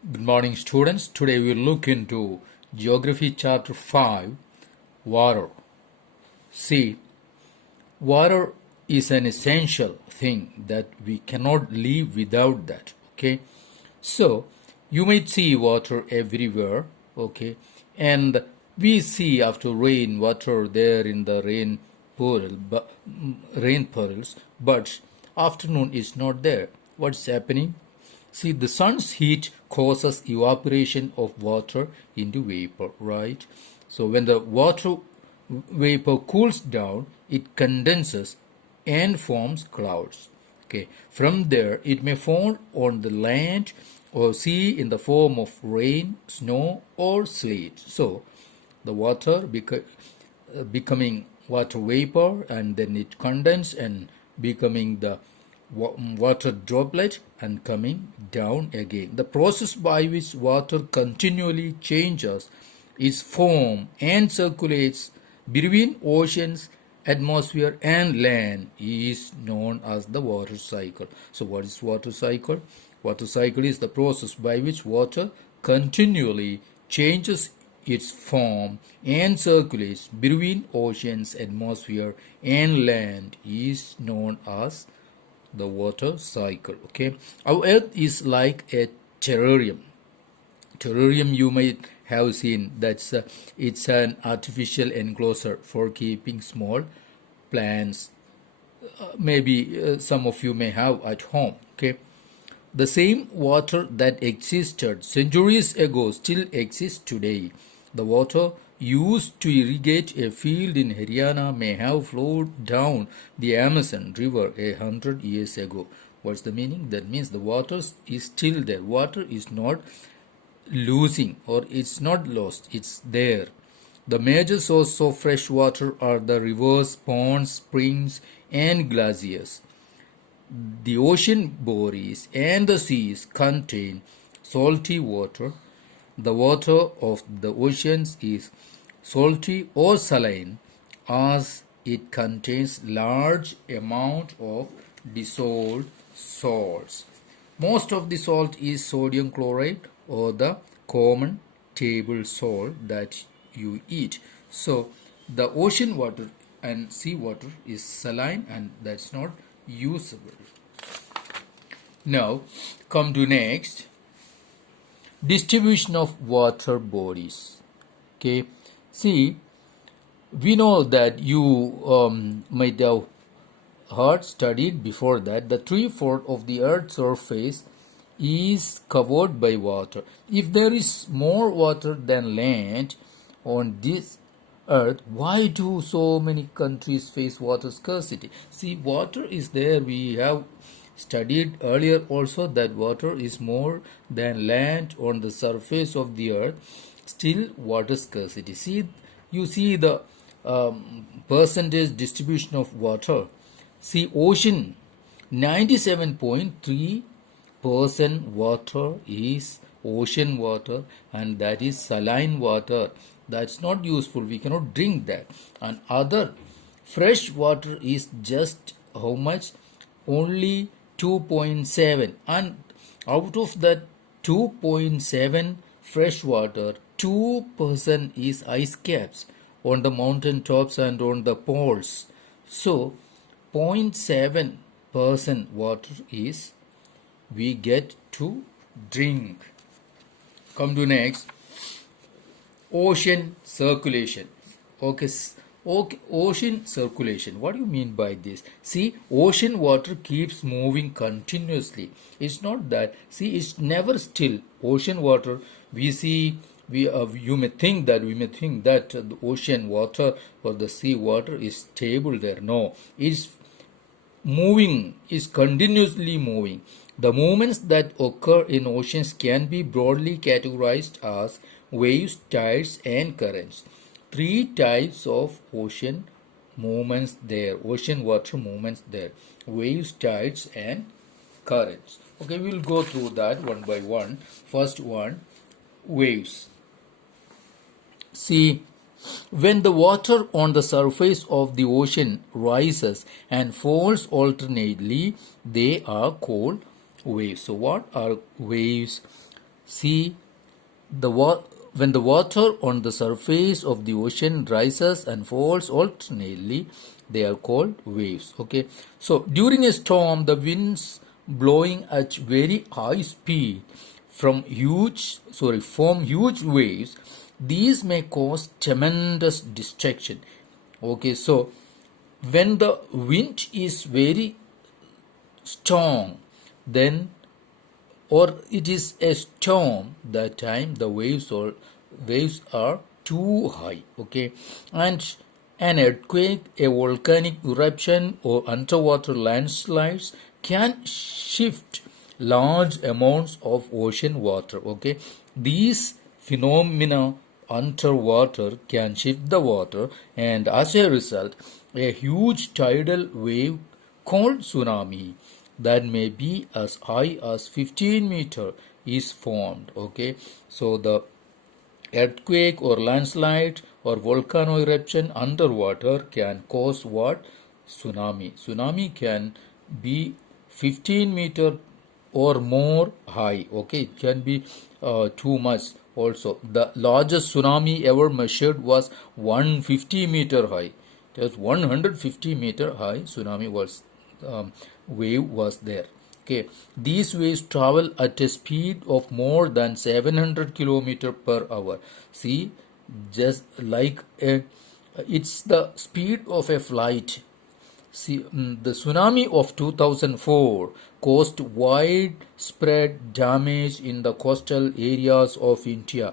Good morning, students. Today we will look into Geography Chapter 5, Water. See, water is an essential thing that we cannot live without that. Okay, so you might see water everywhere. Okay, and we see after rain water there in the rain puddles, but afternoon is not there. What's happening? See, the sun's heat causes evaporation of water into vapor, right? So when the water vapor cools down, it condenses and forms clouds. Okay, from there it may fall on the land or sea in the form of rain, snow, or sleet. So the water becoming water vapor, and then it condenses and becoming the water droplet and coming down again. The process by which water continually changes its form and circulates between oceans, atmosphere, and land is known as the water cycle. So what is water cycle? Water cycle is the process by which water continually changes its form and circulates between oceans, atmosphere, and land is known as the water cycle. Okay, our earth is like a terrarium. Terrarium you might have seen, it's an artificial enclosure for keeping small plants. Maybe some of you may have at home. Okay, the same water that existed centuries ago still exists today. The water used to irrigate a field in Haryana may have flowed down the Amazon River 100 years ago. What's the meaning? That means the water is still there. Water is not losing, or it's not lost, it's there. The major sources of fresh water are the rivers, ponds, springs, and glaciers. The ocean bodies and the seas contain salty water. The water of the oceans is salty or saline as it contains large amount of dissolved salts. Most of the salt is sodium chloride or the common table salt that you eat. So the ocean water and sea water is saline, and that's not usable. Now come to next, distribution of water bodies. Okay, see, we know that you might have studied before that the 3/4 of the earth's surface is covered by water. If there is more water than land on this earth, why do so many countries face water scarcity? See, water is there. We have studied earlier also that water is more than land on the surface of the earth. Still, water scarcity. See, you see the percentage distribution of water. See, ocean, 97.3% water is ocean water, and that is saline water. That's not useful. We cannot drink that. And other fresh water is just how much? Only 2.7. And out of that 2.7 fresh water, 2% is ice caps on the mountain tops and on the poles. So 0.7% water is we get to drink. Come to next, ocean circulation. Okay, ocean circulation. What do you mean by this? See, ocean water keeps moving continuously. It's not that. See, it's never still. Ocean water, we see. We may think that the ocean water or the sea water is stable there. No, it's moving, is continuously moving. The movements that occur in oceans can be broadly categorized as waves, tides, and currents. Three types of ocean movements there, ocean water movements there: waves, tides, and currents. Okay, we'll go through that one by one. First one, waves. See, when the water on the surface of the ocean rises and falls alternately, they are called waves. So what are waves? See, the when the water on the surface of the ocean rises and falls alternately, they are called waves. Okay, so during a storm, the winds blowing at very high speed form huge waves. These may cause tremendous destruction. Okay, so when the wind is very strong, then or it is a storm, that time the waves are too high. Okay, and an earthquake, a volcanic eruption, or underwater landslides can shift large amounts of ocean water. Okay, these phenomena underwater can shift the water, and as a result a huge tidal wave called tsunami that may be as high as 15 meter is formed. Okay, so the earthquake or landslide or volcano eruption underwater can cause what? Tsunami can be 15 meter or more high. Okay, it can be too much. Also, the largest tsunami ever measured was 150-meter high. It was 150-meter high tsunami was wave was there. Okay, these waves travel at a speed of more than 700 kilometer per hour. See, just like it's the speed of a flight. See, the tsunami of 2004 caused widespread damage in the coastal areas of India.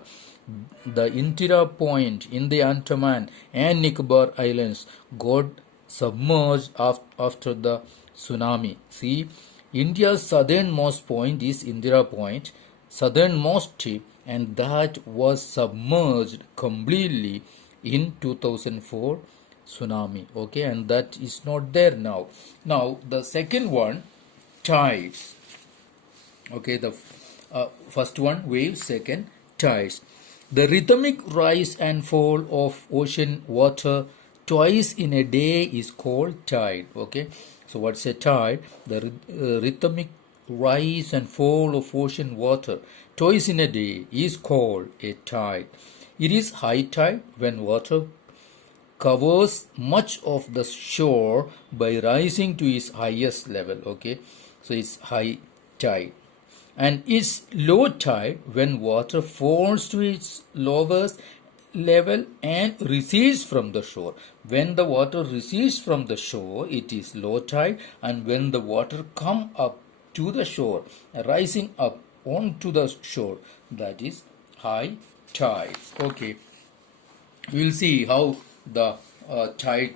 The Indira Point in the Andaman and Nicobar Islands got submerged after the tsunami. See, India's southernmost point is Indira Point, southernmost tip, and that was submerged completely in 2004 tsunami. Okay, and that is not there now. Now the second one, tides. Okay, the first one waves, second tides. The rhythmic rise and fall of ocean water twice in a day is called tide. Okay, so what's a tide? The rhythmic rise and fall of ocean water twice in a day is called a tide. It is high tide when water covers much of the shore by rising to its highest level. Okay, so it's high tide. And it's low tide when water falls to its lowest level and recedes from the shore. When the water recedes from the shore, it is low tide, and when the water come up to the shore, rising up onto the shore, that is high tide. Okay, we will see how the tide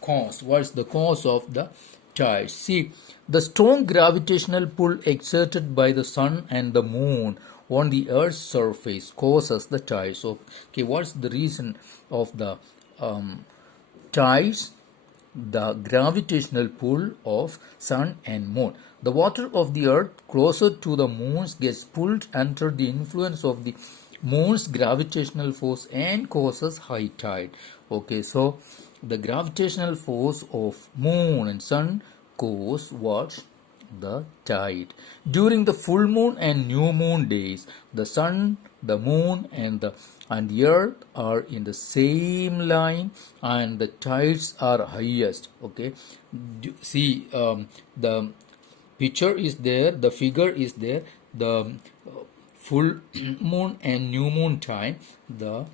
cause. What is the cause of the tide? See, the strong gravitational pull exerted by the sun and the moon on the earth's surface causes the tides. So, okay, what's the reason of the tides? The gravitational pull of sun and moon. The water of the earth closer to the moon gets pulled under the influence of the moon's gravitational force and causes high tide. Okay, so the gravitational force of moon and sun cause what? The tide. During the full moon and new moon days, the sun, the moon, and the earth are in the same line, and the tides are highest. Okay, see, the picture is there, the figure is there. The full moon and new moon time, the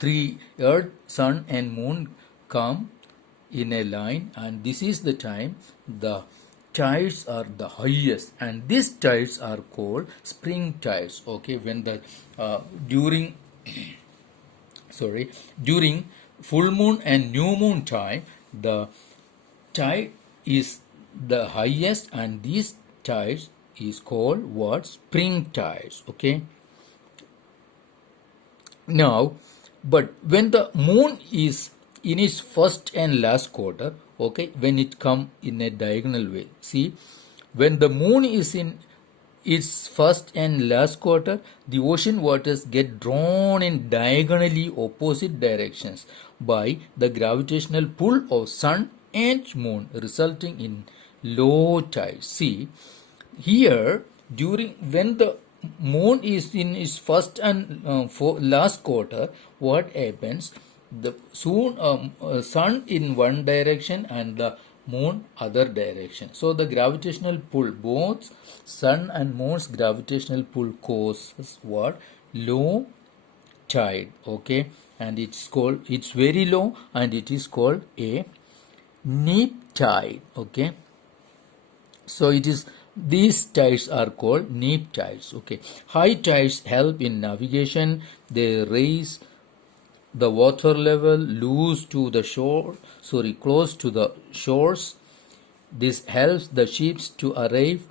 three, earth, sun, and moon come in a line, and this is the time the tides are the highest, and these tides are called spring tides. Okay, when the during during full moon and new moon time, the tide is the highest, and these tides is called what? Spring tides. Okay, now, but when the moon is in its first and last quarter, okay, when it come in a diagonal way, see, when the moon is in its first and last quarter, the ocean waters get drawn in diagonally opposite directions by the gravitational pull of sun and moon, resulting in low tide. See, here, during when the moon is in its first and last quarter, what happens? The sun in one direction and the moon other direction. So the gravitational pull, both sun and moon's gravitational pull causes what? Low tide. Okay, and it's very low, and it is called a neap tide. Okay, so it is, these tides are called neap tides. Okay, high tides help in navigation. They raise the water level loose to the shore, close to the shores. This helps the ships to arrive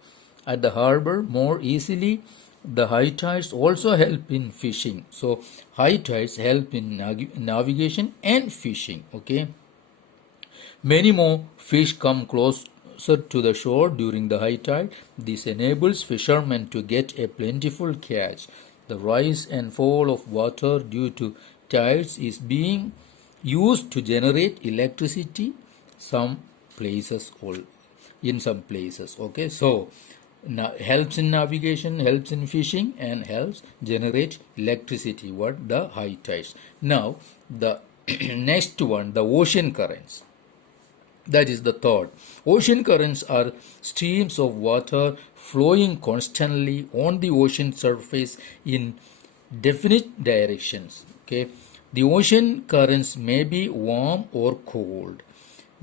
at the harbor more easily. The high tides also help in fishing. So high tides help in navigation and fishing. Okay, many more fish come closer to the shore during the high tide. This enables fishermen to get a plentiful catch. The rise and fall of water due to tides is being used to generate electricity some places in some places. Okay, so helps in navigation, helps in fishing, and helps generate electricity. What? The high tides. Now the next one, the ocean currents. That is the third. Ocean currents are streams of water flowing constantly on the ocean surface in definite directions. Okay, the ocean currents may be warm or cold.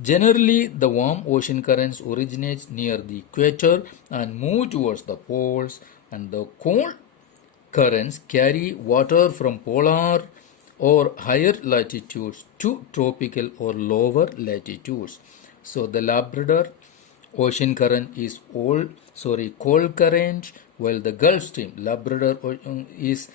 Generally, the warm ocean currents originate near the equator and move towards the poles, and the cold currents carry water from polar or higher latitudes to tropical or lower latitudes. So the Labrador ocean current is cold current, while the Gulf Stream, Labrador is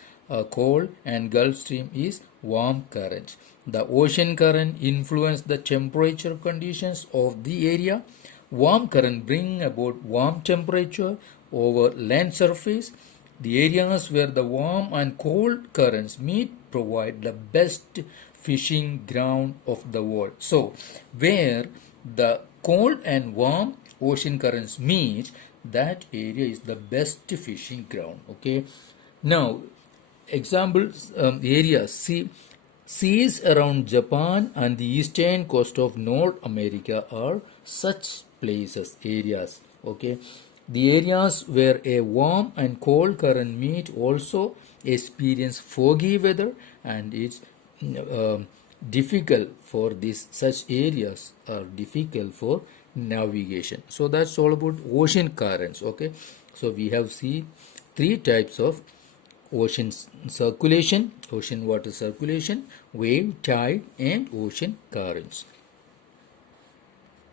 cold and Gulf Stream is warm current. The ocean current influence the temperature conditions of the area. Warm current bring about warm temperature over land surface. The areas where the warm and cold currents meet provide the best fishing ground of the world. So, where the cold and warm ocean currents meet, that area is the best fishing ground. Okay. Now, examples areas. Seas around Japan and the eastern coast of North America are such places, areas. Okay, the areas where a warm and cold current meet also experience foggy weather, and it's difficult for this, such areas are difficult for navigation. So that's all about ocean currents. Okay, so we have seen three types of ocean circulation, ocean water circulation, wave, tide, and ocean currents.